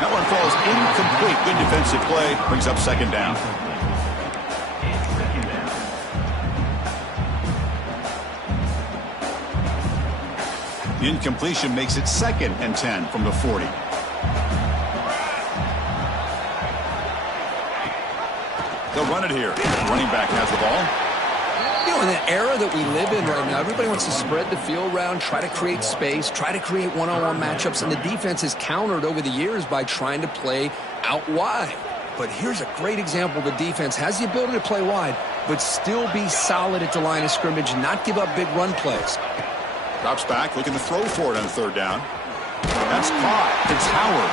That one falls incomplete. Good defensive play. Brings up 2nd down. The incompletion makes it 2nd and 10 from the 40. They'll run it here. The running back has the ball. You know, in the era that we live in right now, everybody wants to spread the field around, try to create space, try to create one-on-one matchups, and the defense has countered over the years by trying to play out wide. But here's a great example. The defense has the ability to play wide, but still be solid at the line of scrimmage, not give up big run plays. Drops back, looking to throw for it on 3rd down. That's caught. It's Howard.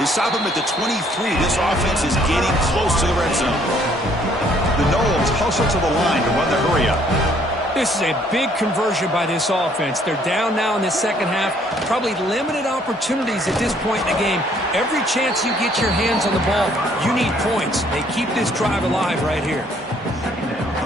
They stop him at the 23. This offense is getting close to the red zone. The Noles hustle to the line to run the hurry up. This is a big conversion by this offense. They're down now in the second half. Probably limited opportunities at this point in the game. Every chance you get your hands on the ball, you need points. They keep this drive alive right here.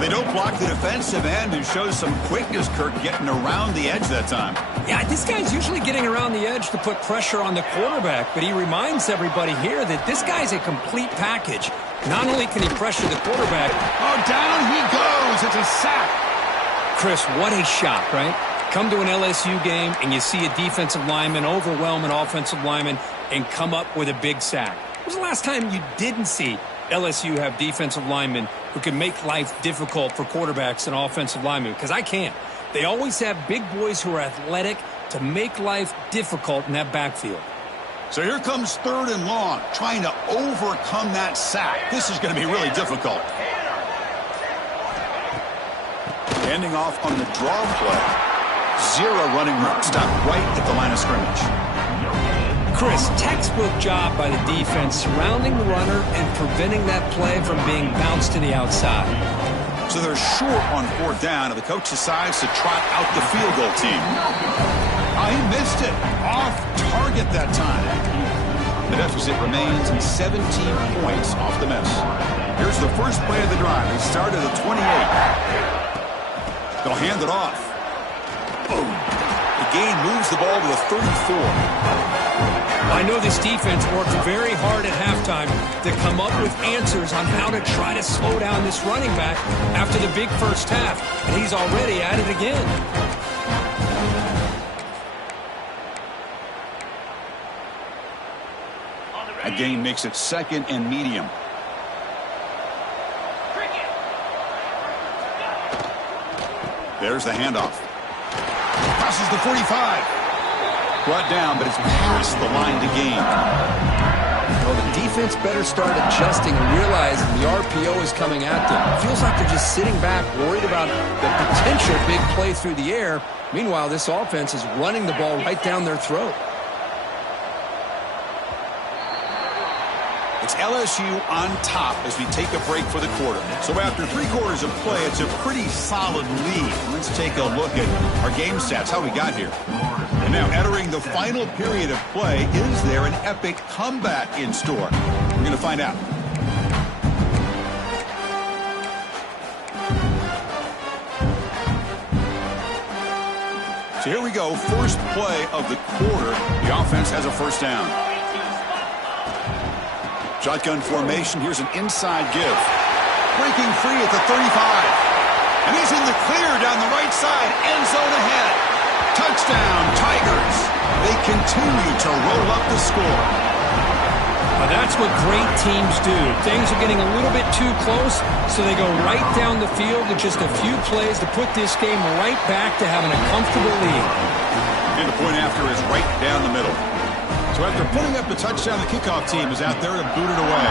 They don't block the defensive end, who shows some quickness, Kirk, getting around the edge that time. Yeah, this guy's usually getting around the edge to put pressure on the quarterback, but he reminds everybody here that this guy's a complete package. Not only can he pressure the quarterback. Oh, down he goes. It's a sack. Chris, what a shot, right? Come to an LSU game and you see a defensive lineman overwhelm an offensive lineman and come up with a big sack. When was the last time you didn't see LSU have defensive linemen who can make life difficult for quarterbacks and offensive linemen? Because I can't. They always have big boys who are athletic to make life difficult in that backfield. So here comes 3rd and long, trying to overcome that sack. This is going to be really difficult. Ending off on the draw play. 0 running room. Stop right at the line of scrimmage. Chris, textbook job by the defense surrounding the runner and preventing that play from being bounced to the outside. So they're short on 4th down, and the coach decides to trot out the field goal team. Oh, he missed it. Off target that time. The deficit remains 17 points off the mess. Here's the first play of the drive. They started at 28. They'll hand it off. Boom. The gain moves the ball to the 34. I know this defense worked very hard at halftime to come up with answers on how to try to slow down this running back after the big first half, and he's already at it again. A gain makes it second and medium. There's the handoff. Crosses the 45. Brought down, but it's past the line to gain. Well, the defense better start adjusting and realizing the RPO is coming at them. It feels like they're just sitting back, worried about the potential big play through the air. Meanwhile, this offense is running the ball right down their throat. It's LSU on top as we take a break for the quarter. So after 3 quarters of play, it's a pretty solid lead. Let's take a look at our game stats, how we got here. And now entering the final period of play, is there an epic comeback in store? We're going to find out. So here we go, first play of the quarter. The offense has a first down. Shotgun formation. Here's an inside give. Breaking free at the 35. And he's in the clear down the right side. End zone ahead. Touchdown, Tigers. They continue to roll up the score. Now that's what great teams do. Things are getting a little bit too close, so they go right down the field with just a few plays to put this game right back to having a comfortable lead. And the point after is right down the middle. So after putting up the touchdown, the kickoff team is out there to boot it away.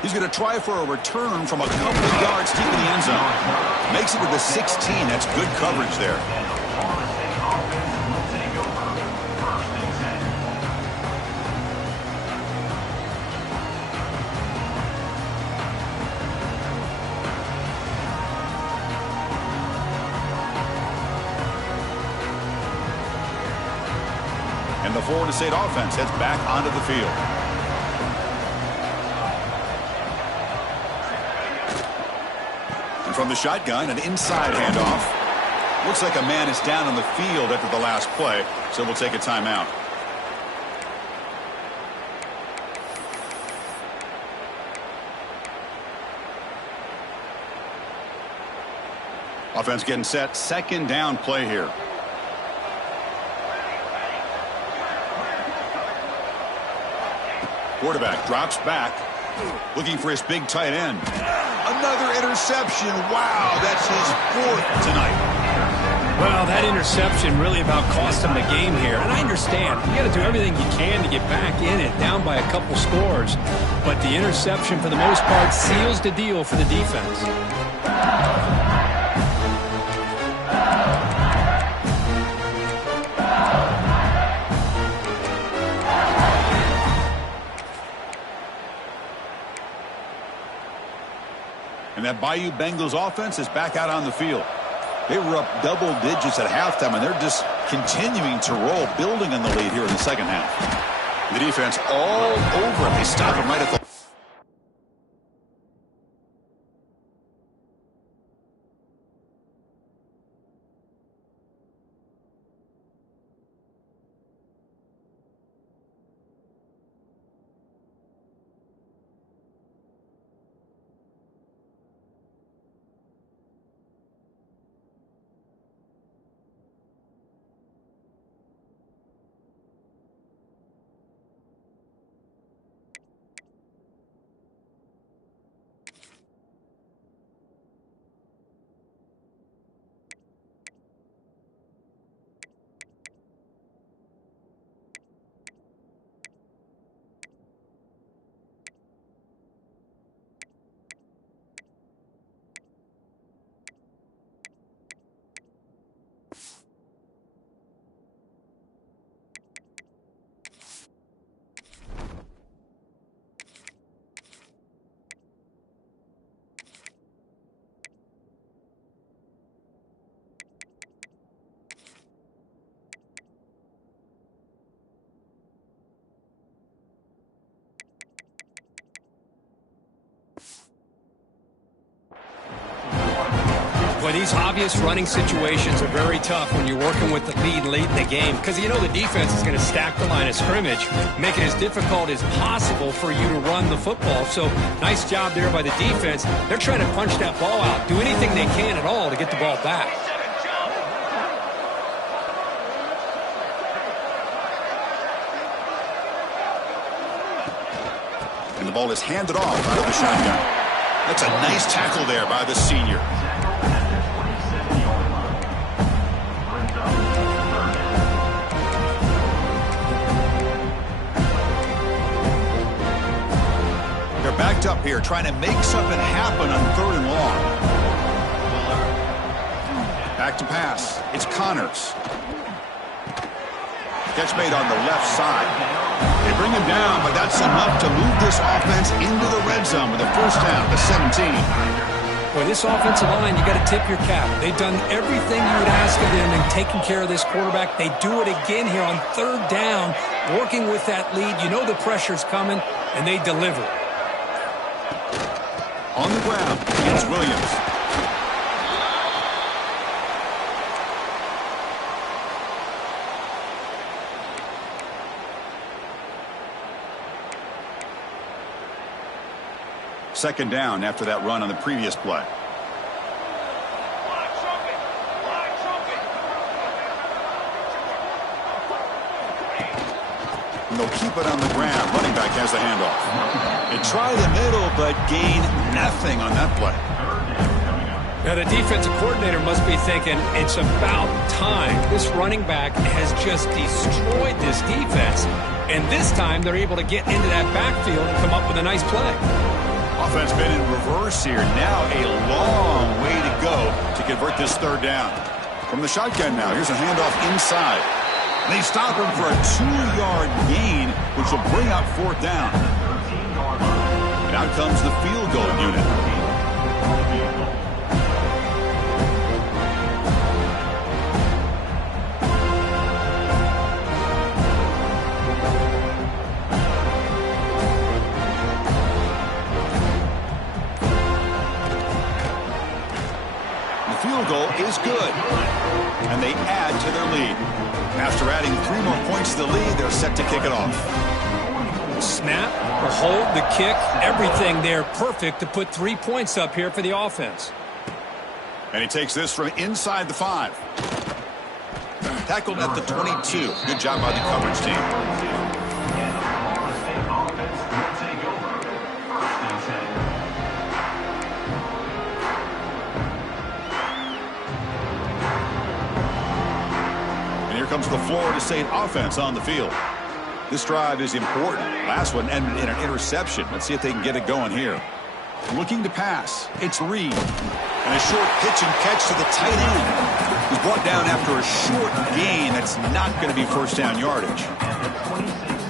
He's going to try for a return from a couple of yards deep in the end zone. Makes it to the 16. That's good coverage there. And the Florida State offense heads back onto the field. And from the shotgun, an inside handoff. Looks like a man is down on the field after the last play, so we'll take a timeout. Offense getting set. Second down play here. Quarterback drops back, looking for his big tight end. Another interception. Wow, that's his 4th tonight. Well, that interception really about cost him the game here. And I understand. You got to do everything you can to get back in it, down by a couple scores. But the interception, for the most part, seals the deal for the defense. And that Bayou Bengals offense is back out on the field. They were up double digits at halftime, and they're just continuing to roll, building on the lead here in the second half. The defense all over it. They stop him right at the... Well, these obvious running situations are very tough when you're working with the lead late in the game because you know the defense is going to stack the line of scrimmage, make it as difficult as possible for you to run the football. So nice job there by the defense. They're trying to punch that ball out, do anything they can at all to get the ball back. And the ball is handed off out of the shotgun. That's a nice tackle there by the senior. They're backed up here trying to make something happen on 3rd and long. Back to pass. It's Connors. Catch made on the left side. They bring him down, but that's enough to move this offense into the red zone with a first down to 17. Boy, this offensive line, you got to tip your cap. They've done everything you would ask of them in taking care of this quarterback. They do it again here on 3rd down, working with that lead. You know the pressure's coming, and they deliver. On the ground, it's Williams. Second down after that run on the previous play. And they'll keep it on the ground. Running back has the handoff. They try the middle, but gain nothing on that play. Now, the defensive coordinator must be thinking, it's about time. This running back has just destroyed this defense. And this time, they're able to get into that backfield and come up with a nice play. Offense been in reverse here. Now a long way to go to convert this 3rd down. From the shotgun now, here's a handoff inside. They stop him for a 2-yard gain, which will bring up 4th down. And out comes the field goal unit. Field goal is good, and they add to their lead. After adding 3 more points to the lead, they're set to kick it off. Snap, the hold, the kick, everything there perfect to put 3 points up here for the offense. And he takes this from inside the 5. Tackled at the 22. Good job by the coverage team. Comes the Florida State offense on the field. This drive is important. Last one ended in an interception. Let's see if they can get it going here. Looking to pass. It's Reed. And a short pitch and catch to the tight end. He's brought down after a short gain. That's not going to be first down yardage.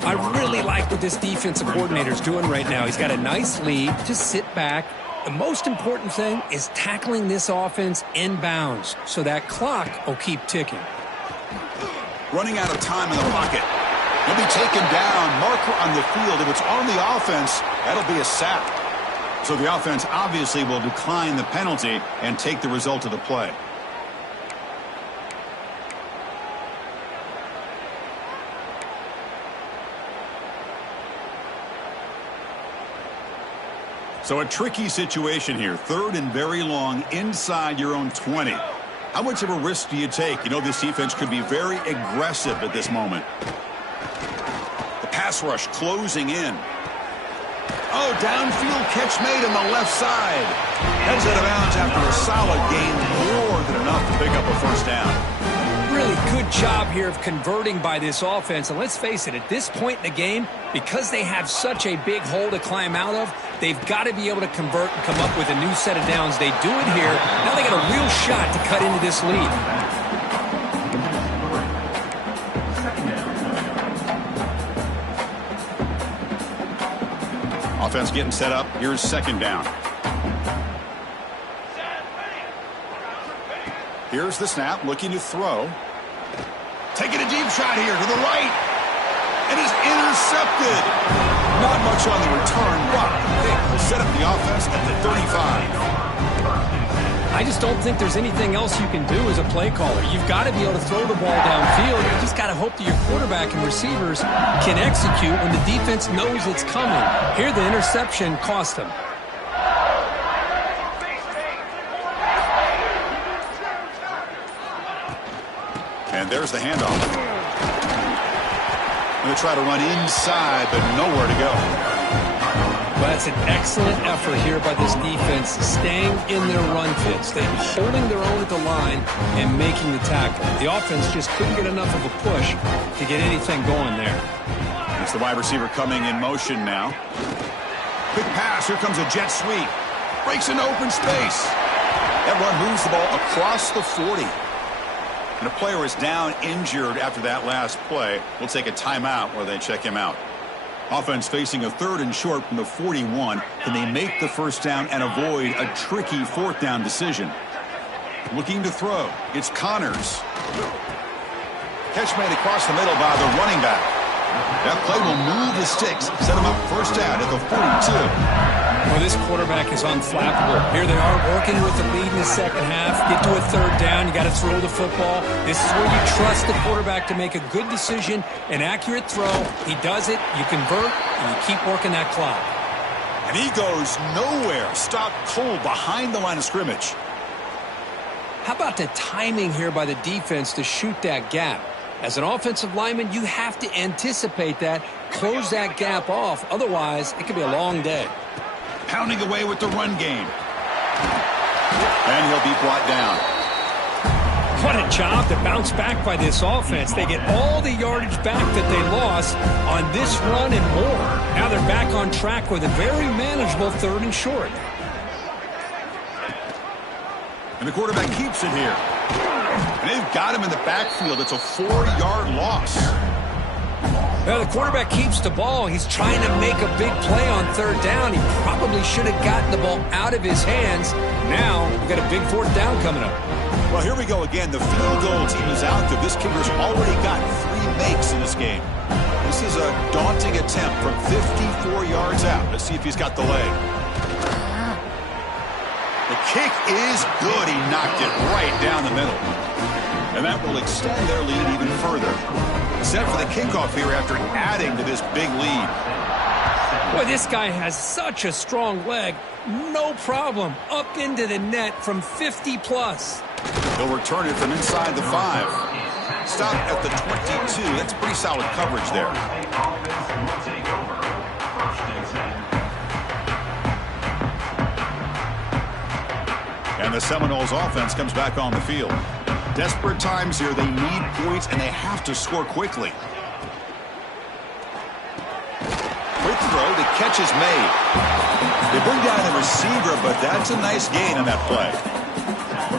I really like what this defensive coordinator is doing right now. He's got a nice lead. Just sit back. The most important thing is tackling this offense inbounds so that clock will keep ticking. Running out of time in the pocket. He'll be taken down. Marker on the field. If it's on the offense, that'll be a sack. So the offense obviously will decline the penalty and take the result of the play. So a tricky situation here. 3rd and very long inside your own 20. How much of a risk do you take? You know this defense could be very aggressive at this moment. The pass rush closing in. Oh, downfield catch made on the left side. Heads out of bounds after a solid gain, more than enough to pick up a first down. Really good job here of converting by this offense. And let's face it, at this point in the game, because they have such a big hole to climb out of, they've got to be able to convert and come up with a new set of downs. They do it here. Now they got a real shot to cut into this lead. Offense getting set up. Here's 2nd down. Here's the snap, looking to throw. Taking a deep shot here to the right. It is intercepted. Not much on the return, but they will set up the offense at the 35. I I just don't think there's anything else you can do as a play caller. You've got to be able to throw the ball downfield. You just got to hope that your quarterback and receivers can execute when the defense knows it's coming. Here, the interception cost him. And there's the handoff. Going to try to run inside, but nowhere to go. Well, that's an excellent effort here by this defense, staying in their run fits. They're holding their own at the line and making the tackle. The offense just couldn't get enough of a push to get anything going there. It's the wide receiver coming in motion now. Quick pass. Here comes a jet sweep. Breaks into open space. That run moves the ball across the 40. And a player is down injured after that last play. We'll take a timeout where they check him out. Offense facing a 3rd and short from the 41. Can they make the first down and avoid a tricky 4th down decision? Looking to throw. It's Connors. Catch made across the middle by the running back. That play will move the sticks. Set him up first down at the 42. Well, this quarterback is unflappable. Here they are working with the lead in the second half. Get to a 3rd down. You got to throw the football. This is where you trust the quarterback to make a good decision, an accurate throw. He does it. You convert, and you keep working that clock. And he goes nowhere. Stopped cold behind the line of scrimmage. How about the timing here by the defense to shoot that gap? As an offensive lineman, you have to anticipate that, close that gap off. Otherwise, it could be a long day. Pounding away with the run game. And he'll be brought down. What a job to bounce back by this offense. They get all the yardage back that they lost on this run and more. Now they're back on track with a very manageable 3rd and short. And the quarterback keeps it here. And they've got him in the backfield. It's a 4-yard loss. Well, the quarterback keeps the ball. He's trying to make a big play on 3rd down. He probably should have gotten the ball out of his hands. Now, we've got a big 4th down coming up. Well, here we go again. The field goal team is out there. This kicker's already got 3 makes in this game. This is a daunting attempt from 54 yards out. Let's see if he's got the leg. The kick is good. He knocked it right down the middle. And that will extend their lead even further. Set for the kickoff here after adding to this big lead. Boy, this guy has such a strong leg. No problem. Up into the net from 50-plus. He'll return it from inside the 5. Stop at the 22. That's pretty solid coverage there. And the Seminoles offense comes back on the field. Desperate times here. They need points, and they have to score quickly. Quick throw. The catch is made. They bring down the receiver, but that's a nice gain on that play.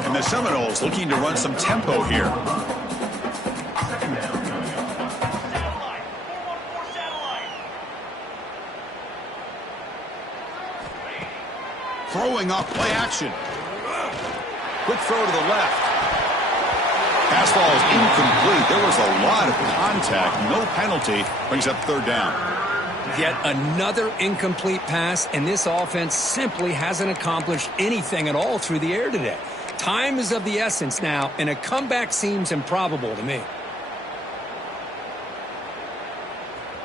And the Seminoles looking to run some tempo here. Throwing off play action. Quick throw to the left. Pass ball is incomplete. There was a lot of contact. No penalty. Brings up 3rd down. Yet another incomplete pass, and this offense simply hasn't accomplished anything at all through the air today. Time is of the essence now, and a comeback seems improbable to me.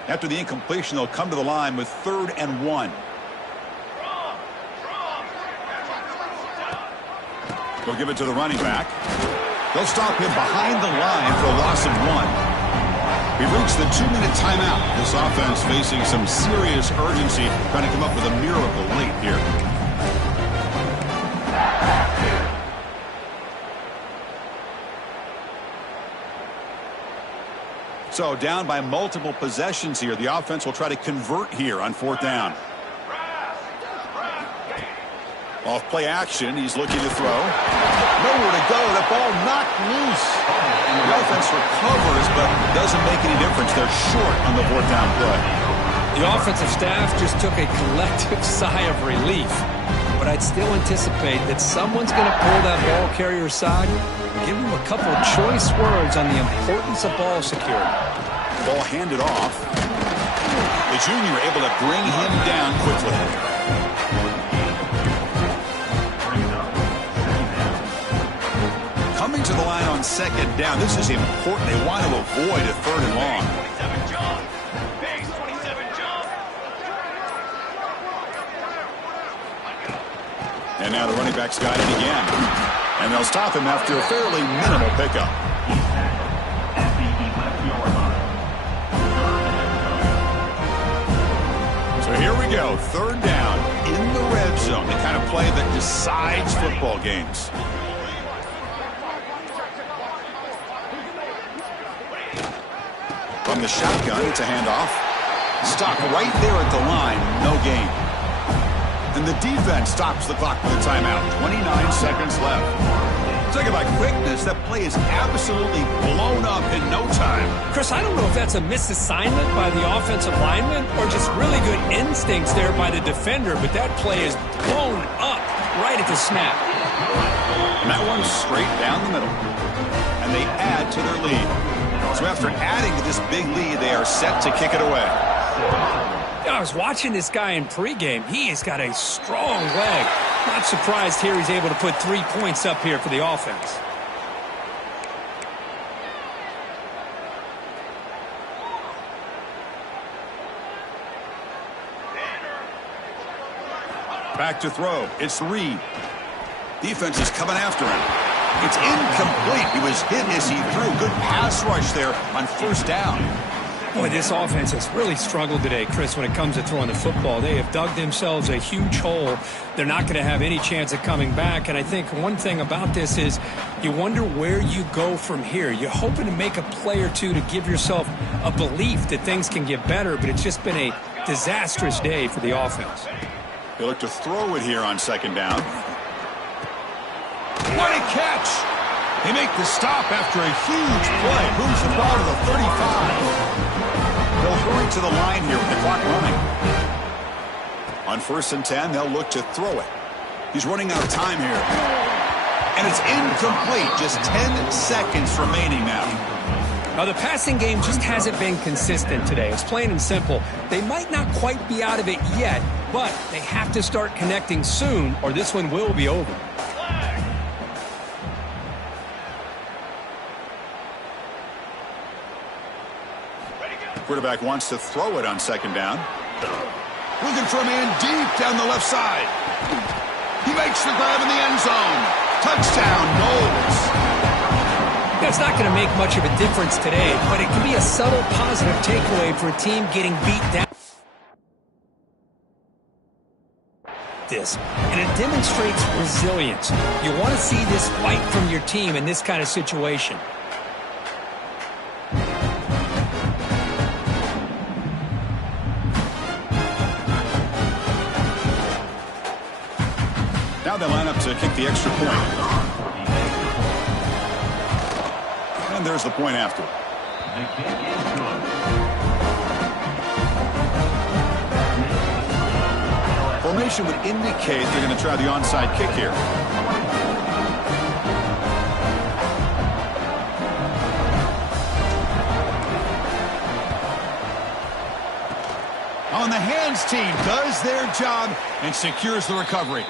After the incompletion, they'll come to the line with 3rd and 1. They'll give it to the running back. They'll stop him behind the line for a loss of 1. We've reached the 2-minute timeout. This offense facing some serious urgency, trying to come up with a miracle late here. So down by multiple possessions here. The offense will try to convert here on 4th down. Off play action. He's looking to throw. Nowhere to go. The ball knocked loose. The offense recovers, but doesn't make any difference. They're short on the 4th down play. The offensive staff just took a collective sigh of relief. But I'd still anticipate that someone's going to pull that ball carrier aside and give him a couple of choice words on the importance of ball security. Ball handed off. The junior able to bring him down quickly. Coming to the line on second down, this is important. They want to avoid a third and long. And now the running back's got it again. And they'll stop him after a fairly minimal pickup. So here we go, third down in the red zone, the kind of play that decides football games. From the shotgun, it's a handoff. Stop right there at the line, no gain. And the defense stops the clock with a timeout. 29 seconds left. Talk about quickness. That play is absolutely blown up in no time. Chris, I don't know if that's a misassignment by the offensive lineman or just really good instincts there by the defender, but that play is blown up right at the snap. And that one's straight down the middle. And they add to their lead. So after adding to this big lead, they are set to kick it away. I was watching this guy in pregame. He has got a strong leg. Not surprised here he's able to put 3 points up here for the offense. Back to throw. It's Reed. Defense is coming after him. It's incomplete. He was hit as he threw. Good pass rush there on first down. Boy, this offense has really struggled today, Chris, when it comes to throwing the football. They have dug themselves a huge hole. They're not going to have any chance of coming back. And I think one thing about this is you wonder where you go from here. You're hoping to make a play or two to give yourself a belief that things can get better, but it's just been a disastrous day for the offense. They look to throw it here on second down. What a catch! They make the stop after a huge play. Moves the ball to the 35. They'll hurry to the line here with the clock running. On 1st and 10, they'll look to throw it. He's running out of time here. And it's incomplete. Just 10 seconds remaining now. Now, the passing game just hasn't been consistent today. It's plain and simple. They might not quite be out of it yet, but they have to start connecting soon, or this one will be over. Quarterback wants to throw it on second down. Looking for a man deep down the left side. He makes the grab in the end zone. Touchdown, Knowles. That's not going to make much of a difference today, but it can be a subtle positive takeaway for a team getting beat down. And it demonstrates resilience. You want to see this fight from your team in this kind of situation. Now they line up to kick the extra point. And there's the point after. Formation would indicate they're going to try the onside kick here. On the hands team does their job and secures the recovery.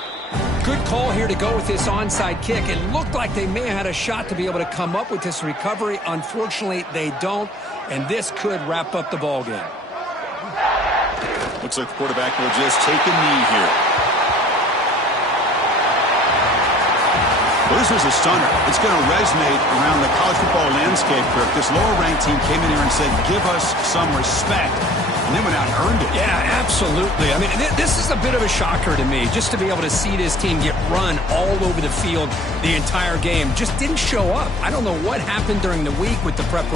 Good call here to go with this onside kick. It looked like they may have had a shot to be able to come up with this recovery. Unfortunately, they don't, and this could wrap up the ball game. Looks like the quarterback will just take a knee here. Well, this was a stunner. It's going to resonate around the college football landscape, Kirk. This lower-ranked team came in here and said, give us some respect. And they went out and earned it. Yeah, absolutely. I mean, this is a bit of a shocker to me, just to be able to see this team get run all over the field the entire game. Just didn't show up. I don't know what happened during the week with the preparation.